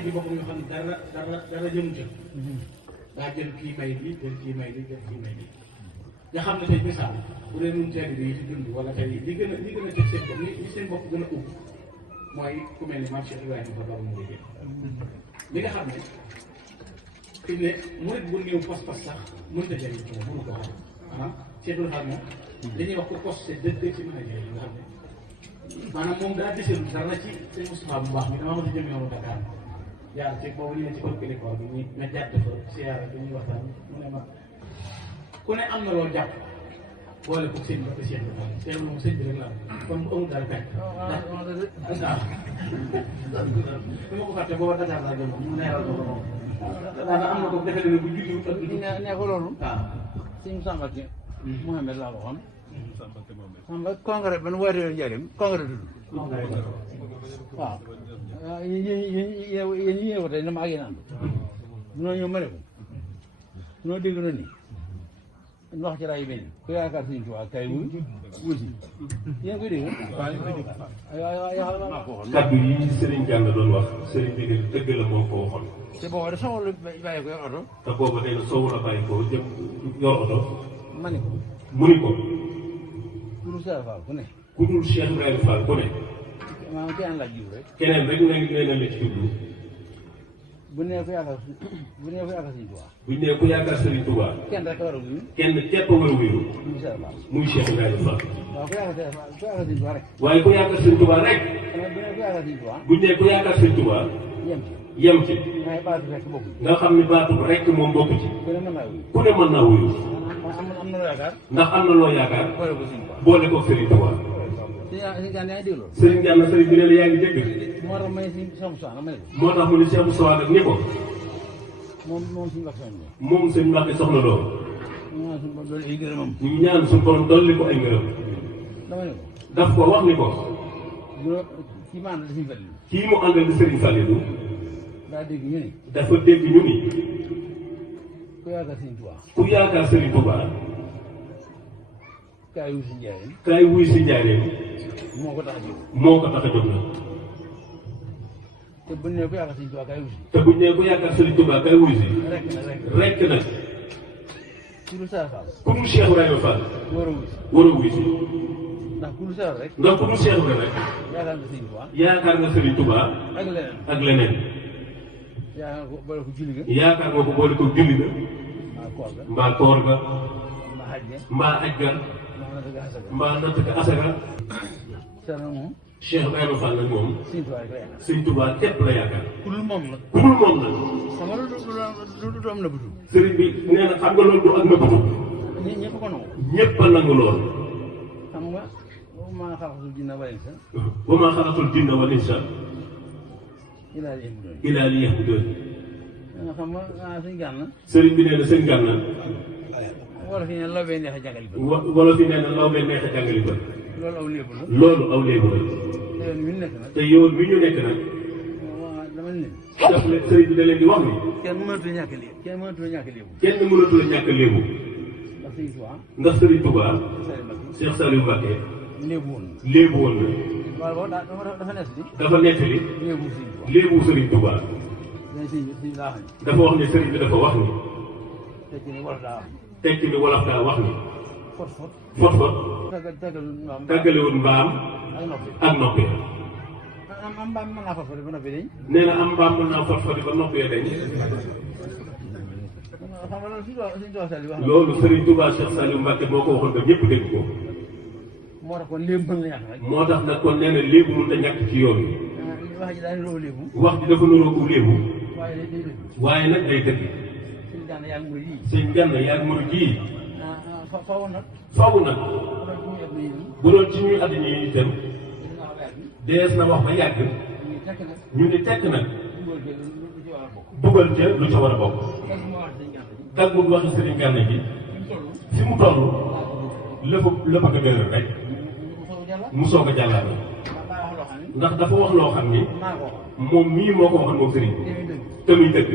waxee ci boppam nga xam ne dara jëmu ca daa jël kii may bi jël kii may bi jël kii may bi nga xam ne tey misaal bu dee ñun teel bi ci dund wala tey li gën a teg seen bopp li seen bopp gën a ub mooy ku mel ni maam Cheikh Ibrahima fa dara mu ngi li nga xam ne fi ne murid bu néew pas-pas sax mënut a jëriñ ci moom mënu ko xam Cheikh Ibrahima moom dañuy wax ko posté dëgg ci mën a jëriñ nga xam ne maanaam moom daa deselu dara ci seen Moustapha bu baax mi dama ma si jëm yoonu Dakar jaar ci boobu ñu ne ci ëpp école bi ñu nga jàpp fa siyaara bi ñuy waxtaan mu ne ma ku ne am na loo jàpp boole ko sëñ ba ko sëñ ba sëñ moom sëñ bi rek la kon bu amul dara kañ ndax dama ko fàtte booba Dakar laa jëm mu neeral ko moom daanaka am na ko defe ne bu juddu ak ne ko loolu sëñ Samba Ki Mouhamed laa waxoon Samba congrès ban wootee njëriñ congrès tudd waaw yéen ñi ñëw tey dama ak yéen ànd munoo ñëw ma ne ko munoo dégg na ni wax ci rajo bi ku yaakaar Sëriñ Tuubaa kay wuti yéen koy dégg kaddu yi Serigne Gana doon wax Serigne bi dëgg la moo ko waxoon te booba de soxla lu bàyyi ko yor oto te booba nee na soo war a bàyyi ko jëm yor oto ma ne ko mu ni ko ku dul Cheikh Fall ku ne ku dul Cheikh Ibrahima Fall ku ne maanaam keneen laaj jiw rek keneen rek nee na la ci jublu bu nee ku yaakaar Sëriñ Tuubaa buñ ne ku yaakaar Serigne Touba kenn rek war a wuyu kenn képp war a wuyu muy Cheikh Fall muy Cheikh Ibrahima Fall waaw ku yaakaar Sëriñ Tuubaa rek waaye ku yaakaar Serigne Touba rek bu nee ku yaakaar Sëriñ Tuubaa buñ ne ku yaakaar Serigne Touba yem ci yem ci waaye baatu rek bokk nga xam ne baatu rek moom bokk ci ku ne mën naa wuyu ku ne mën naa wuyu am na loo yaakaar ndax am na loo yaakaar boole ko Sëriñ Tuubaa boole ko Serigne Touba Sëriñ Gana yaa ngi dégg loolu Serigne Gana Serigne bi ne la yaa ngi dégg moo tax may si Cheikh Moussa nga ma ne ko moo tax mu ne Cheikh Moussa nag ni ko moom suñu wax soxna moom sëñ Mbacke soxna lool ñu naan suñu bopp loolu ay gërëmam ñu ñaan suñu borom dolli ko ay ngërëm dama ne ko daf ko wax ni ko kii ma àndal suñu fàttali kii mu àndal di Serigne Fallilou daa dégg ñu ne dafa dégg ñu ni ku yaakaar Sëriñ Tuubaa ku yaakaar Serigne Touba kaay wu si njaayeen kaay wuy si njaareem moo ko tax a jóg moo ko tax a jóg na te bu ne ku yaakaar Sëriñ Tuubaa kaay wu si te buñ ne ku yaakaar Serigne Touba kaay wuy si rekk nag ku dul Cheikh Fall ku dul Cheikh Ibrahima Fall war a wu si war a wuy si ndax ku dul Cheikh rek ndax ku dul Cheikh Ibrahima rek yaakaar nga Sëriñ Tuubaa yaakaar nga Serigne Touba ak leneen ak leneen yaakaar ko boole ko julli ga yaakaar nga ko boole ko julli ga mbaa koor ga mbaa koor ga mbaa xaj ga mbaa aj ga mbaa natt ga asaka mbaa natt ga asaka Cheikh nag moom Cheikh Ibrahima Fall nag moom Sëriñ Tuubaa rek la yaakaar Serigne Touba képp la yaakaar ku dul moom nag ku dul moom nag xam nga lu am na bëtu Serigne bi nee na xam nga loolu du ak nëbbatu ñëpp ko nangu ñëpp a nangu lool xam nga maa xalaqtul jinna wal insa wa maa xalaqtul jinna wal insa illaa liya'buduun illaa liya'buduun xam nga Sëriñ Gana Serigne bi nee na sëñ Gana wala fi ne loo bee neex a jàngali ba wala fi nee na law bee neex a jàngali ba loolu aw lépp la loolu aw léegu la te yoon wi nekk nag te yoon wi ñu nekk nag dama ne daf leen Serigne bi da leen di wax ni kenn mënatul ñàkk lépp kenn mënatul ñàkk lépp kenn mënatul a ñàkk léegu ndax Sëriñ Tuubaa ndax Serigne Touba Sëriñ Mbacke Cheikh Saliou Mbacké léebu woon léegu woon na waaw boobu dafa nekk di dafa nettali léebu Sëriñ Tuubaa léegu Serigne Touba dañ sëñ daa xam ne dafa wax ne Serigne bi dafa wax ni tekki ni wolof daa wax tekki ni wolof daa wax ni fot fot fot fot tàggal mbaam tàggalewul mbaam ak noppi ak noppi am mbaam mën naa fot fot ba noppi dañ nee na am mbaam mën naa fot foti ba noppee dañ xam nga loolu Sëriñ Tuubaa Saliou wax na loolu Serigne Touba Cheikh Saliou Mbacké moo ko waxoon ba ñëpp dégg ko moo tax kon léebu mën na ñàkk rek moo tax nag kon nee na léegu mënut a ñàkk ci yoon wi wax ji daal di loolu léebu wax ji dafa nuroo léegu waaye day dëgg waaye nag day dëgg Sëriñ Gana yaa ngi murid yi sëñ Gana yaa murid yi faw nag faw nag bu doon ci ñuy àddina yi itam dees na wax ba yàgg ñu ni tekk nag dugal ca lu ca war a bokk tàggul waxi Serigne Gana gi fi mu toll la bëgg a gënal rek mu soog a jàllaale ndax dafa wax loo xam ni moom mii moo ko waxoon moom Serigne te muy dëgg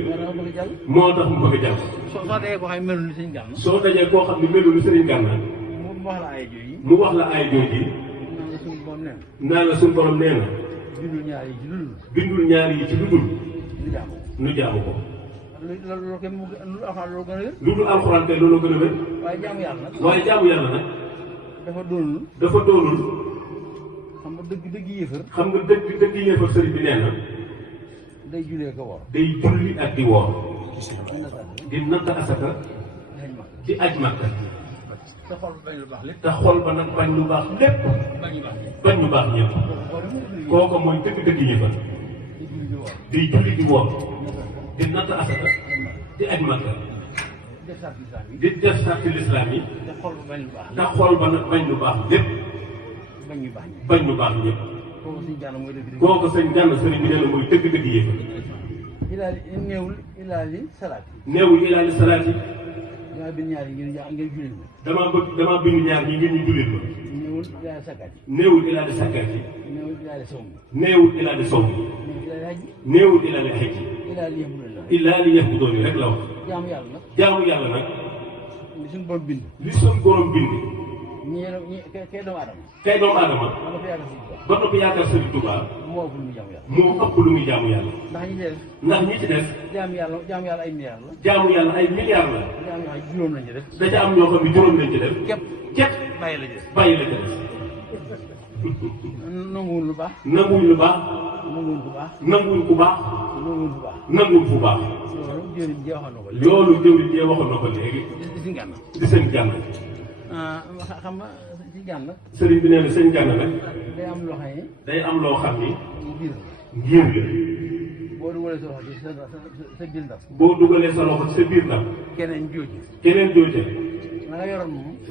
moo tax mu bëgg a jàll soo dajee koo xam ne melul ni Sëriñ Gana soo dajee koo xam ne melul ni Serigne Gana mu wax la ay jooy yi mu wax la ay jooy yi naan la suñu borom nee na bindul ñaar yi ci ludul bindul ñaar yi ci ludul nu jaamu ko loolu kenn mu lu alxuraan loolu gën a wér. lu dul alxuraan kay loolu gën a wér waaye jaamu yàlla nag. waaye jaamu yàlla nag dafa doonul. xam nga dëgg yéefar. dëgg yéefar sëriñ bi nee na day jullee ko woor. day julli ak di woor di natt asaka di aj Makka te xol ba bañ lu baax lépp. te xol ba nag bañ lu baax lépp bañ lu baax ñëpp kooku mooy dëgg yéefar di julli di woor di natt asaka di aj Makka di def sarti lislaam yi te xol ba nag bañ lu baax lépp bañ lu baax ñëpp kooku sëñ Gana sëriñ bi nee na mooy dëgg yéefar néewul ilaali salaat yi damaa bind ñaar yi ngeen jullit ma. damaa bind ñaar ñi ngeen ñu jullit ma. néewul ilaali sakkaat yi. néewul ilaali sakkaat yi. néewul ilaali sow mi. néewul ilaali sow mi. néewul ilaali xej yi. ilaali yëpp doon yi rek la wax. jaamu yàlla nag. jaamu yàlla nag. li suñu borom bind. li suñu borom bind. kay doomu aadama. kay doomu aadama. ba noppi yaakaar Sëriñ Tuubaa. moo ëpp lu muy jaamu yàlla. moo ëpp lu muy jaamu yàlla. ndax ñi ci des. jaamu yàlla ay milliards la. jaamu yàlla ay milliards la. jaamu yàlla juróom lañ ci def. da ca am ñoo xam ne juróom lañ ci def. képp bàyyi la ci des. bàyyi la ci des. nanguwul lu baax. nanguwul lu baax. nanguwul ku baax. nanguwul ku baax. nanguwul ku baax. nanguwul fu baax. loolu jëwriñ jee waxoon na ko léegi. di seen Gana. xam nga ci Gana. sëriñ bi nee na seen Gana nag. day am loo xam ni. ngir la. boo dugalee sa loxo ci sa biir ndab. boo dugalee sa loxo ci sa biir ndab. keneen jooju.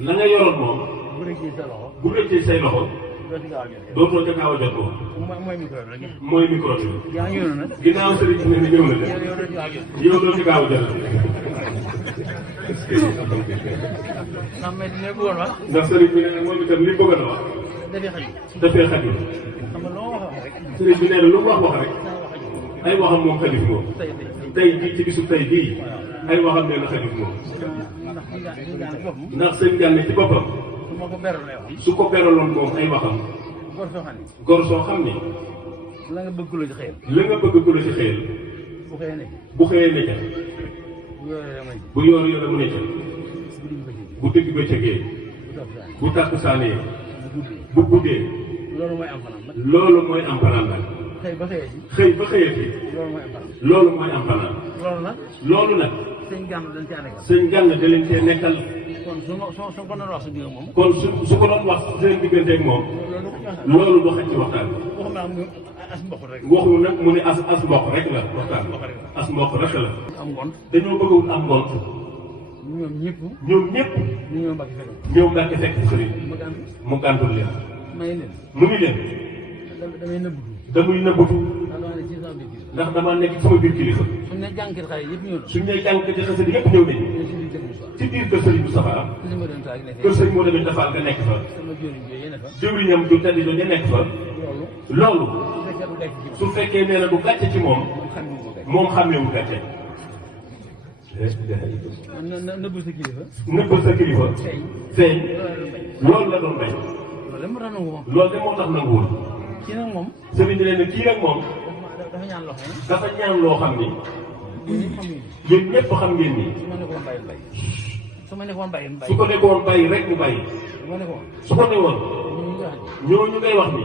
la nga yoroon moom. bu rëccee sa loxo. bu rëccee say loxo. dootoo ca gaaw a jot moom. mooy micro bi rek. mooy micro bi. yaa ñëw na nag. ginnaaw sëriñ bi ne ñëw na de. yow doo ci gaaw a jot. ndax sëriñ bi nee na moom itam li bëgg na wax. dafay xaj. sëriñ bi nee na lu mu wax rek. ay waxam moom xalif moom. tey jii ci bisu tey bii. ay waxam nee na xalif moom. ndax sëñ Gana ci boppam. su ko beraloon moom ay waxam. gor soo xam ni. la nga bëgg ku la ci xëyal. la nga bëgg ku la ci xëyal. bu xëyee ne ca. bu yor mu ne ca. bu dëgg bëccëgee. bu takkusaanee. bu guddee. loolu mooy am fanaan nag. xëy ba xëyati. loolu mooy am fanaan. loolu nag. sëñ Gana da leen cee nekkal. kon su ko doon wax sa digg moom. kon su ko doon wax seen digganteeg moom. loolu du xaj ci waxtaan bi. waxu nag mu ne as mboq rek la waxtaan bi. as mboq rek la. dañoo bëggul am ngont. ñoom ñëpp. ñëw Mbàkke fekk sëriñ mu gàntul leen. mu ngi leen. damuy nëbbutu. ndax damaa nekk sama biir kilifa. suñu nee jàngkat xale yëpp ñëw na. suñu nee jàngkat xasida yëpp ñëw nañu. ci biir kër Sëriñ Moustapha. kër Sëriñ moo demee Dafaal nga nekk fa. jëwriñam ju tedd jooju nekk fa. loolu. su fekkee nee na du gàcce ci moom. moom xàmmeewul gàcce. nëbbul sa kilifa. nëbbul sa kilifa. feeñ. loolu la doon bañ. loolu de moo tax nanguwul. kii nag moom. sëriñ bi nee na kii nag moom. dafa ñaan loo xam ni. yéen ñëpp xam ngeen ni. su ko nekkoon bàyyi rek mu bàyyi. su ko nekkoon. ñooñu ngay wax ni.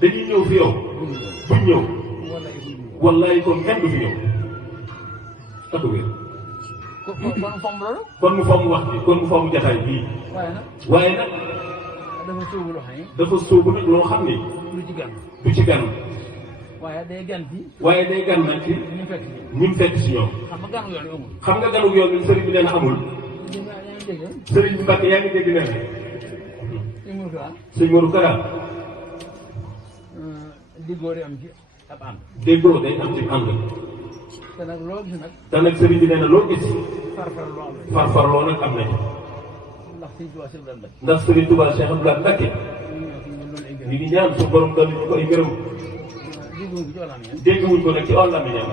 dañuy ñëw fi yow. buñ ñëw. wallaay kon kenn du fi ñëw. taxu wér. kon mu fomm wax bi kon mu fomm jataay bii. waaye nag. dafa sóobu nag loo xam ni. du ci gan. waaye day gan nag ci ñi mu fekk si ñoom. xam nga ganu yoon bi sëriñ bi leen amul. sëriñ bi Mbàkke yaa ngi dégg ne. sëñ Modou Kara. déggoo day am ci ab ànd. déggoo day am ci ànd. te nag loo gis nag. te nag sëriñ bi nee na loo gis. farfarloo nag am na ci. ndax sëriñ Touba Cheikh Abdoulaye Mbacké. ñu ngi ñaan su borom dal ñu koy gërëm. dégg wuñ ko nag ci làmmiñam.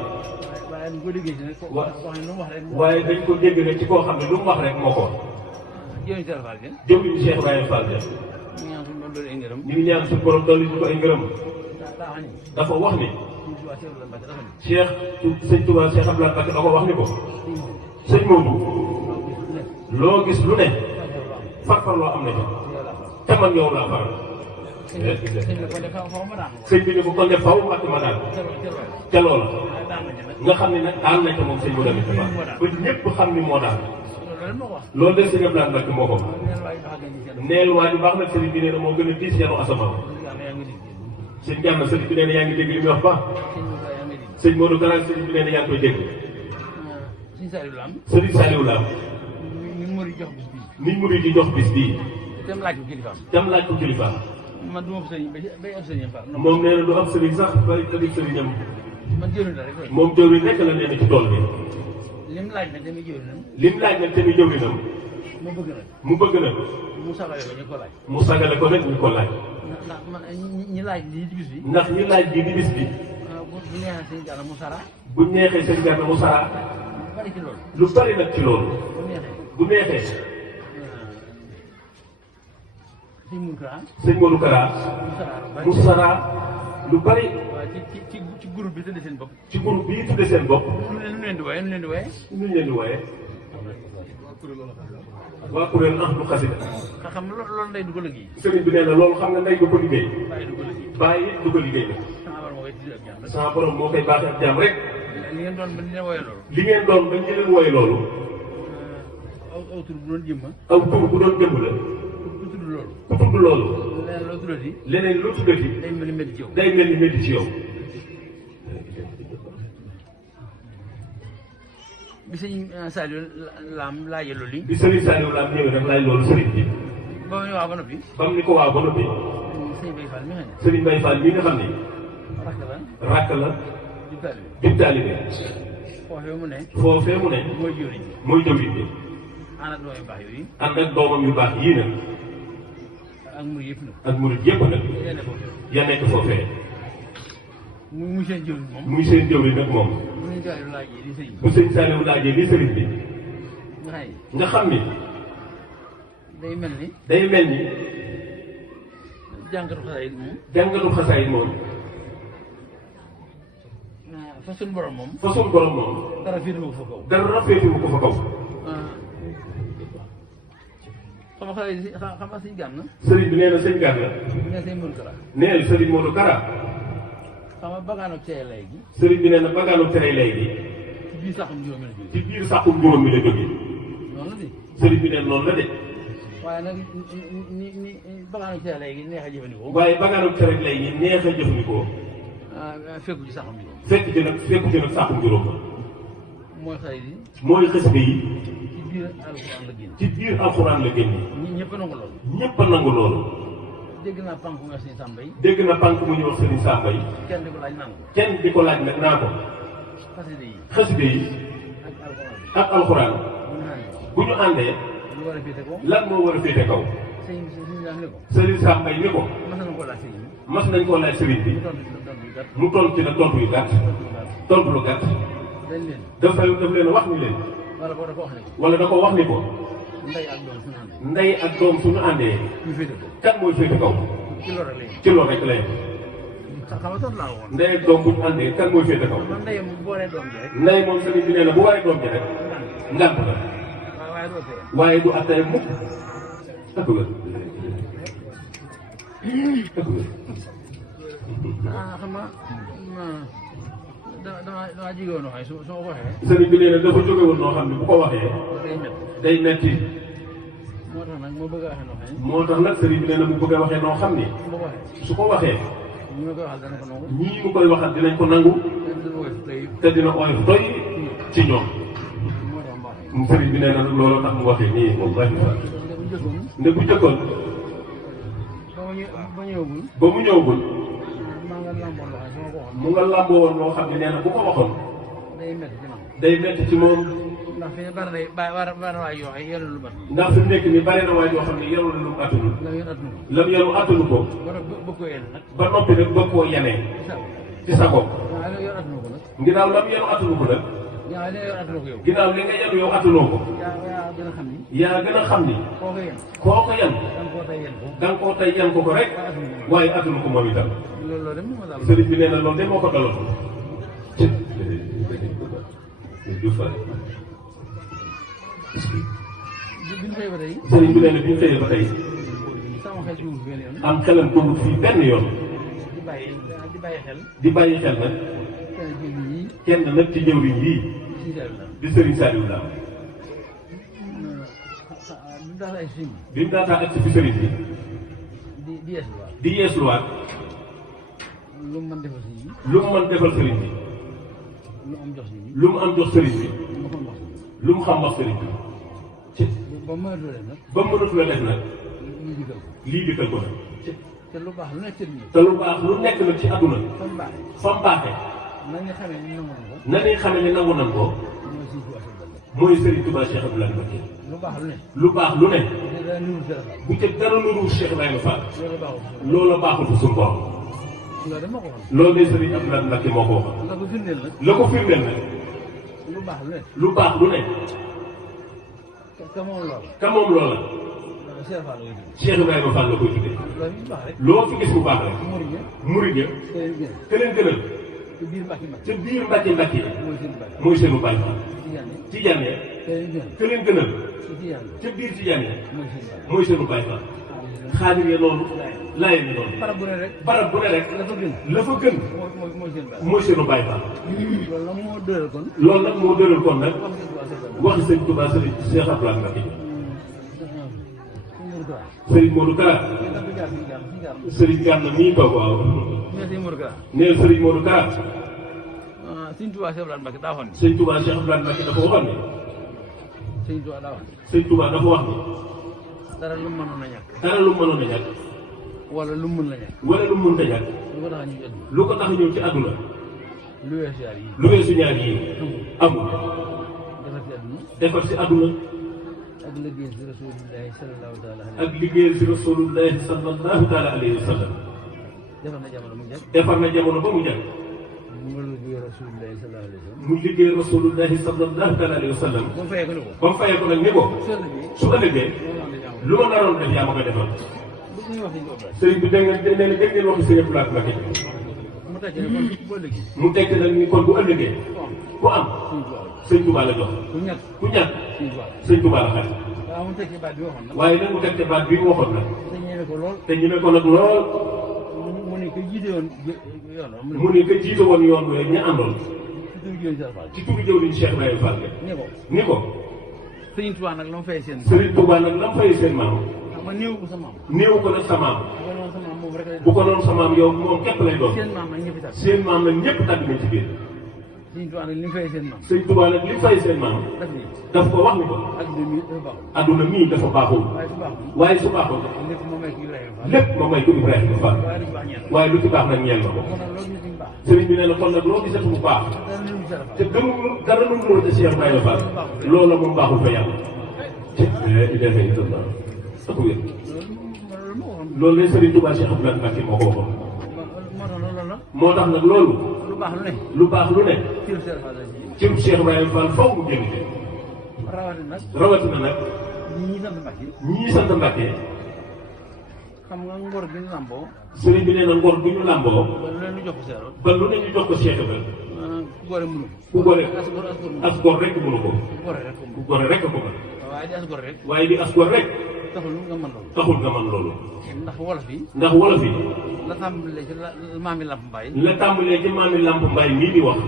waaye dañ ko dégg nag ci koo xam ne lu mu wax rek moo ko wax. jëwriñu Cheikh Ibrahima Fall ñu ngi ñaan suñu borom dolli ñu ko ay ngërëm. dafa wax ni Cheikh sëñ Touba Cheikh Abdoulaye Mbacke da ko wax ni ko sëñ Modou loo gis lu ne farfarloo am na ci te man yow laa faral sëñ bi ni ko kon def faw Mbacke ma daal ca loola nga xam ne nag daal na ca moom sëñ Modou Aminta Ba ba ñëpp xam ni moo daal loolu de sëñ Abdoulaye Mbacke moo ko neel waa ju baax nag sëriñ bi nee na moo gën a diis yanu asamaan sëñ Gana sëriñ bi nee na yaa ngi dégg li muy wax baax sëñ Modou Kara sëriñ bi nee na yaa ngi koy dégg sëriñ Saliou Lam niñ mu di jox bis bii dem laaj ko kilifaam dem laaj ko kilifaam man du ma sëriñ bay ab sëriñam far moom nee na du am sëriñ sax bay tamit sëriñam man jëriñ la rek moom jëwriñ nekk la nee na ci tool bi lim laaj nag tamit jëriñam lim laaj nag tamit jëwriñam mu bëgg nag mu sagale ko ñu ko laaj mu sagale ko nag ñu ko laaj ndax man ñi laaj lii ci bis bi ndax ñi laaj ji di bis bi bu neexee sëriñ Gana mu sara bu neexee sëriñ Gana mu sara bari ci loolu lu bari nag ci loolu bu neexee sëñ Modou Kara mu sara lu bari ci groupe bi tudde seen bopp ci groupe bii tudde seen bopp nu leen di wooye nuñ leen di wooye waa kuréel Ahlu Xasida xam nga loolu nday du ko liggéey sëriñ bi nee na loolu xam nga nday du ko liggéey bàyyi du ko liggéey la sama borom moo koy baaxee ak jàmm rek li ngeen doon ba ñu leen wooye loolu li ngeen doon ba ñu leen wooye loolu aw tur bu doon jëmma aw tur bu doon jëmm la ku tudd loolu ku tudd loolu leneen loo tuddati leneen loo tuddati day mel ni métti ci yow day mel ni métti ci yow bi sëñ Saliou Lam laajee loolu yi bi sëriñ Saliou Lam ñëwee nag laaj loolu sëriñ bi ba mu ne waaw ba noppi ba mu ni ko waaw ba noppi sëñ Baye Fall mi xam ne sëriñ Baye Fall mii nga xam ni rakk la di taalibe foofee mu ne foofee mu ne mooy jëriñ mooy jëwriñ bi ànd ak doom yu baax yooyu ànd ak doomam yu baax yii nag ak murid yëpp nag ak murid yëpp nag ya nekk foofee muy seen jëwriñ moom muy seen jëwriñ nag moom bu ñu Saliou laajee di sëriñ bu sëñ Saliou laajee li sëriñ bi nga xam ni day mel ni jàngatu xasaayid moom jàngatu xasaayid moom fa suñu borom moom dara féetewu ko fa kaw dara féetewu ko fa kaw xam nga sëñ Gana sëriñ bi nee na sëñ Gana nee sëñ Modou Kara nee na sëriñ Modou Kara xam nga bagaanu cere lay gi sëriñ bi nee na bagaanu tere lay gi ci biir saxum juróomi la jógee ci biir saxum juróom mi la jógee noonu la de sëriñ bi nee noonu la de waaye nag ni bagaanu cere lay gi neex a jëfandikoo waaye bagaanu tere lay gi neex a jëfandikoo fekku ci saxum juróom fekku ci nag saxum juróom ba mooy xarit yi mooy xasida yi ci biir alxuraan la génn ñëpp nangu loolu ñëpp a nangu loolu dégg naa pànk mu wax sëñ Samba yi dégg na pànk mu ñu wax sëriñ Samba yi kenn di ko laaj nangu kenn di ko laaj nag naa ko xasida yi ak alxuraan bu ñu àndee lan moo war a féete kaw sëriñ Samba yi ni ko mas nañ koo laaj sëriñ bi mu tontu ci nag tontu yu gàtt tontu lu gàtt daf leen wax ni leen wala da ko wax ni ko ndey ak doom suñu àndee kan mooy féete kaw ci loolu rek la yem ndey ak doom bu ñu àndee kan mooy féete kaw ndey moom sëriñ bi nee na bu waree doom ji rek ngànt la waaye du attare mukk ëpp la xam nga dama jóge woon waxee su ma ko waxee sëriñ bi nee na dafa jóge woon noo xam ne bu ko waxee day metti moo tax nag moo bëgg a waxee noo xam ne moo tax nag sëriñ bi nee na mu bëgg a waxee noo xam ni su ko waxee ñii mu koy waxal dinañ ko nangu te dina oyof doy ci ñoom sëriñ bi nee na loolu tax mu waxee nii moom baax na nde bu jëkkoon ba mu ñëwagul mu nga làmboo woon loo xam ne nee na bu ko waxoon day métti ci moom ndax fi ne bari na waay yoo xam ne yenu lu mat ndax fi mu nekk nii bari na waay yoo xam ne yenu lu mu attunu lam yenu attunu ko ba noppi nag bëgg koo yenee ci sa bopp ginnaaw lam yenu attunu ko nag ginnaaw li nga yenu yow attunoo ko yaa gën a xam ni koo ko yan da nga koo tey yan ko rek waaye attunu ko moom itam sëriñ bi nee na loolu de moo ko daloon Diouf Fall. bi ñu xëy ba tey. sëriñ bi nee na bi ñu xëyee ba tey. sama xel jiwu benn yoon. am xelam dugg fii benn yoon. di bàyyi xel. di bàyyi xel nag. kenn nag ci jëwriñ yii. di sëriñ Saliou Lam. bi mu daataa ak ci sëriñ bi. di yeesluwaat. lu mu mën defal sëriñ bi. lu mu mën defal sëriñ bi. lu mu am jox sëriñ bi. lu mu xam wax sëriñ bi. ci ba mu mënatul def nag. ba mu mënatul def nag. lii dikkal ko nag. te lu baax lu nekk ci te lu baax lu nekk nag ci àdduna. fa mu baaxee. nañu xamee ni nangu nan ko. nañu xamee ni nangu nan ko. mooy Serigne Touba Cheikh Abdoulaye Mbacké. lu baax lu ne. lu baax lu ne. bu ca dara nuru Cheikh Ibrahima Fall. loola baaxul fa suñu borom. loolu de Serigne Abdoulaye Mbacké moo ko waxoon. la ko firndeel nag. lu baax lu ne. lu baax lu ne. ka moom loola. ka moom loola. Cheikh Ibrahima Fall la koy tuddee. loo fi gis bu baax rek. murid ya. ka leen gënal. ca biir Mbàkke Mbàkke mooy seenu baay Fall. Tijaan ya. ka leen gënal. ca biir Tijaan ya. mooy seenu baay Fall. xaadir ya noonu. laayeen ya noonu. barab bu ne rek. la fa gën. mooy seenu baay Fall. loolu nag moo dëral kon nag. waxi sëñ Touba sëriñ Cheikh Abdoulaye Mbacké. Serigne Modou Kara. Serigne Gana mii toog waaw. nee Serigne Modou Kara. Sëñ Touba Cheikh Abdoulaye Mbacké daa waxoon ni. Sëñ Touba Cheikh Abdoulaye Mbacké dafa waxoon ni. Sëñ Touba dafa wax ni. dara lu mu mënoon a ñàkk. dara lu mu mënoon a ñàkk. wala lu mu mën la ñàkk. wala lu mu mënta ñàkk. lu ko tax a ñëw ci àdduna. lu weesu ñaar yi. lu weesu ñaar yi amul. defar si àdduna. ak liggéeyal si Rasulullahi sallallahu taala alayhi. ak liggéeyal si Rasulullahi sallallahu taala alayhi wa sallam. defar na jamono mu njëkk. defar na jamono ba mu njëkk. mu liggéeyal Rasulullahi sallallahu alayhi wa sallam. mu liggéeyal Rasulullahi sallallahu taala alayhi wa sallam. ba mu fayee ko ni ko. ba mu fayee ko nag ni ko. su ëllëgee. lu ma naroon def yaa ma koy defal. sëriñ bi dégg ngeen nee na dégg ngeen waxi sëriñ Abdoulaye Mbacké. mu tekki nag ni kon bu ëllëgee. ku am. sëñ Touba la jox. ku ñàkk. sëñ Touba la xaj. waaye nag mu tekki baat bi mu waxoon nag. te ñu ne ko nag lool. mu ne ko jiite woon yoon. mu ne ko jiite woon yoon wi ñu àndoon. ci turu jëwriñ Cheikh Ibrahima Fall. ni ko. Sëriñ Touba nag la mu fay seen. Sëriñ Touba nag la mu fay seen maam. ma néew ko sa maam. néew ko nag sa maam. bu ko doon sa maam yow moom képp lay doon. seen maam nag ñëpp tàgg. seen maam nag ñëpp tàgg nañ ci biir. Sëriñ Touba nag li mu fay seen maam. Sëriñ Touba nag li mu fay seen maam. daf ko wax ni ko. adduna mii dafa baaxul. waaye su baaxul. lépp ma may ko Ibrahima Fall. waaye lu ci baax nag ñeel na ko. sëriñ bi nee na kon nag loo gisatu bu baax. te gëmul dara lu mu loolu ci Cheikh Ibrahima Fall. loola moom baaxul fa yàlla. loolu lay Serigne Touba Cheikh Abdoulaye Mbacké moo ko waxoon. moo tax nag loolu. lu baax lu ne. ci Cheikh Ibrahima Fall faw mu jëm. rawatina nag. ñii sant Mbacké. xam nga ngor bi ñu làmboo. Serigne bi nee na ngor bi ñu làmboo. ba lu ne ñu jox ko Cheikh. ba lu ne ñu jox ko Cheikh Ibrahima. ku gore as gor rek mënu ko. ku gore rek ko mën. waaye di as gor rek. taxul nga mën loolu. taxul nga mën loolu. ndax wolof yi. ndax wolof yi. la tàmbalee ci maami Lamp Mbaye. la tàmbalee ci maami Lamp Mbaye mii di wax. ak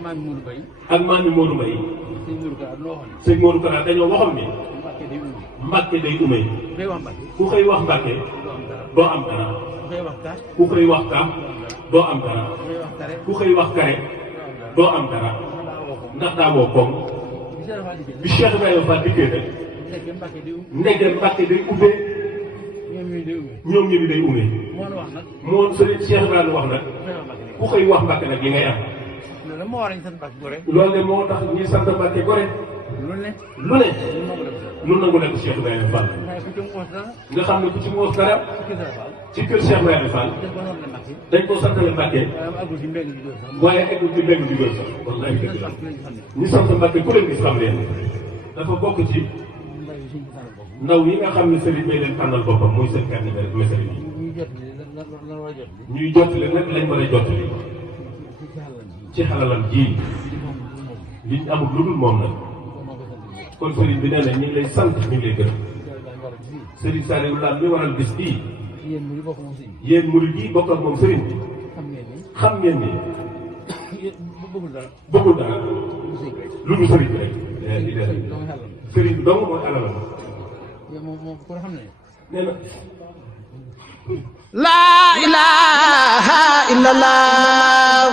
maami Modou Mbaye. ak maami Modou Mbaye. sëñ Modou Kara dañoo waxoon ni. Mbacké day umee. ku xëy wax Mbacké. doo am dara. ku xëy wax Ka. doo am dara. ku xëy wax Kare. doo am dara. ndax daa woo koom. bi Cheikh Ibrahima Fall dikkee nag. ndege Mbacké day ubbee. ñoom ñu ni day umee. moo sëriñ Cheikh Ibrahima wax nag. ku xëy wax Mbacké nag li ngay am. loolu de moo tax ñi sant Mbacké gore. lu ne. lu nangu nekk Cheikh Ibrahima Fall. nga xam ne ku ci moos dara. ci kër Cheikh Ibrahima Fall. dañ ko santale Mbacké. waaye eggul ci mbéy mi jugal sax. wallaay dëgg la ñi sant Mbacké ku leen gis xam leen. dafa bokk ci. ndaw yi nga xam ne sëriñ bay leen tànnal boppam muy seen candidat message yi. ñuy jottali nag lañ mën a jottali. ci xalalam ji. liñ amul lu dul moom nag kon sëriñ bi nee na ñu ngi lay sant ñu ngi lay gërëm sëriñ Saliou Lam mi waral bis bii yéen murid yi bokk ak moom sëriñ bi xam ngeen ni bëggul dara lu dul sëriñ bi rek sëriñ bi dong mooy alalam nee na laa ilaaha illallah.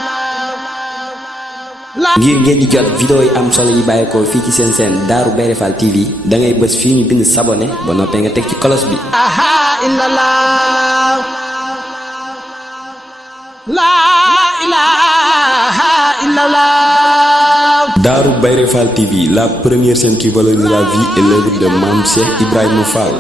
ngir ngeen di jot vidéo yi am solo yi bàyyeekoo fii ci seen chaîne Darou Bairé Fall TV da ngay bës fii ñu bind s'abonner ba noppee nga teg ci cloche bi. Darou Bairé Fall TV, la première chaîne qui valorise la vie et l'œuvre de Mame Cheikh Ibrahima Fall.